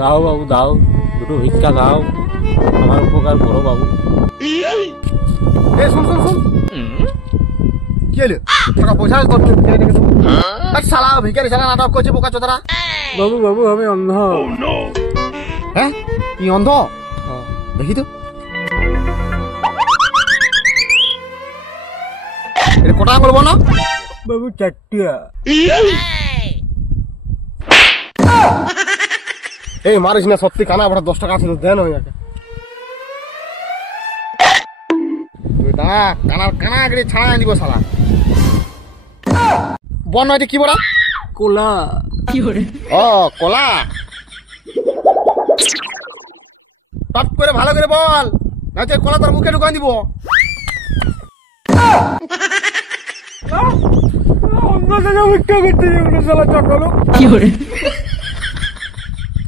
দাও বাবু দাও, দুটো ভিক্ষা দাও, আমার উপকার করো বাবু। শুন শুন শুন, কি হলো? টাকা পয়সা শালা ভিখারি শালা নাটক করছে বোকা চোদারা। বাবু বাবু আমি অন্ধ। হ্যাঁ কি অন্ধ? দেখি তো কটা করবো না বাবু চারটিয়া। এই মারিস না, সত্যি কানা বড় 10 টাকা ছিল দেন হয়ে যাকে কানার কানা আগে ছাড়া দিব শালা। বন নয় কি বড়া? কোলা। ও কলা, টপ করে ভালো করে বল, নাচে কলা তোর মুখে ঢুকান দিব। অন্য জায়গায় ভিক্ষা করতে যাবো, শালা চকলো।